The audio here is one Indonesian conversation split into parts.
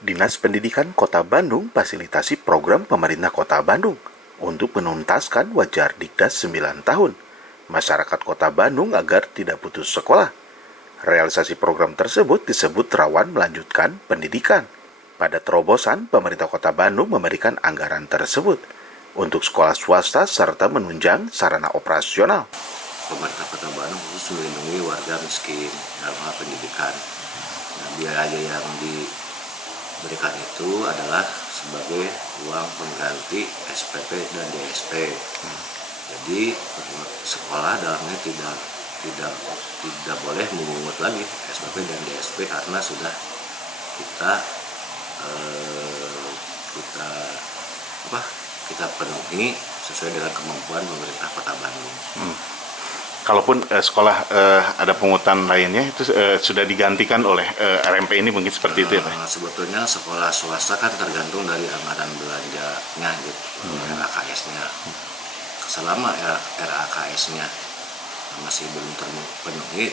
Dinas Pendidikan Kota Bandung fasilitasi program pemerintah Kota Bandung untuk menuntaskan wajar Dikdas 9 tahun masyarakat Kota Bandung agar tidak putus sekolah. Realisasi program tersebut disebut rawan melanjutkan pendidikan. Pada terobosan, pemerintah Kota Bandung memberikan anggaran tersebut untuk sekolah swasta serta menunjang sarana operasional. Pemerintah Kota Bandung khusus melindungi warga miskin dalam hal pendidikan. Nah, biaya yang diberikan itu adalah sebagai uang pengganti SPP dan DSP. Jadi sekolah dalamnya tidak boleh memungut lagi SPP dan DSP karena sudah kita penuhi sesuai dengan kemampuan pemerintah Kota Bandung. Kalaupun sekolah ada pungutan lainnya itu sudah digantikan oleh RMP ini mungkin seperti itu ya Pak? Sebetulnya sekolah swasta kan tergantung dari anggaran belanjanya gitu, RAKS-nya. Selama RAKS-nya masih belum terpenuhi,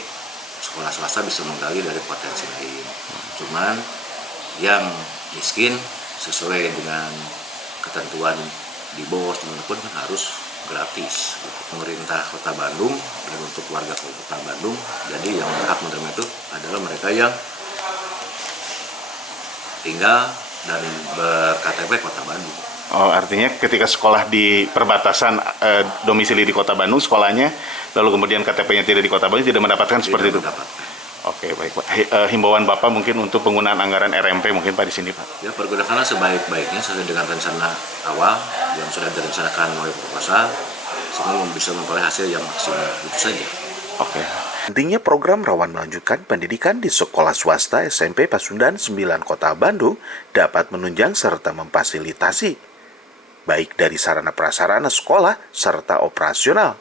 sekolah swasta bisa menggali dari potensi lain. Cuman yang miskin sesuai dengan ketentuan di BOS pun kan harus gratis. Pemerintah Kota Bandung dan untuk warga Kota Bandung, jadi yang berhak menerima itu adalah mereka yang tinggal dan ber-KTP Kota Bandung. Oh, artinya ketika sekolah di perbatasan domisili di Kota Bandung sekolahnya, lalu kemudian KTP-nya tidak di Kota Bandung, tidak mendapatkan seperti itu? Oke, baik Pak. Himbauan Bapak mungkin untuk penggunaan anggaran RMP mungkin Pak di sini Pak? Ya, pergunakanlah sebaik-baiknya sesuai dengan rencana awal yang sudah direncanakan oleh proposal, sehingga bisa memperoleh hasil yang maksimal. Itu saja. Oke. Intinya program rawan melanjutkan pendidikan di sekolah swasta SMP Pasundan 9 Kota Bandung dapat menunjang serta memfasilitasi, baik dari sarana prasarana sekolah serta operasional,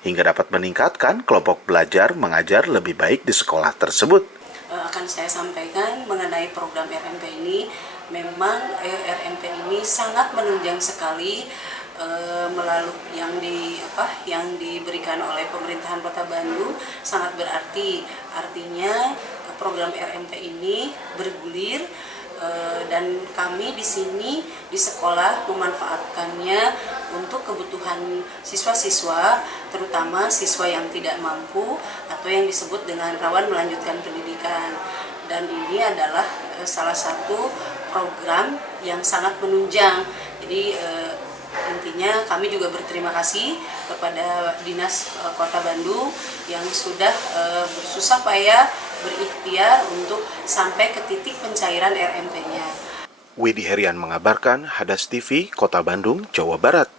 hingga dapat meningkatkan kelompok belajar mengajar lebih baik di sekolah tersebut. Akan saya sampaikan mengenai program RMP ini, memang RMP ini sangat menunjang sekali melalui yang diberikan oleh pemerintahan Kota Bandung, sangat berarti. Artinya program RMP ini bergulir dan kami di sini di sekolah memanfaatkannya untuk kebutuhan siswa-siswa, terutama siswa yang tidak mampu atau yang disebut dengan rawan melanjutkan pendidikan. Dan ini adalah salah satu program yang sangat menunjang. Jadi intinya kami juga berterima kasih kepada Dinas Kota Bandung yang sudah bersusah payah berikhtiar untuk sampai ke titik pencairan RMP-nya. Widi Herian mengabarkan, Hadas TV, Kota Bandung, Jawa Barat.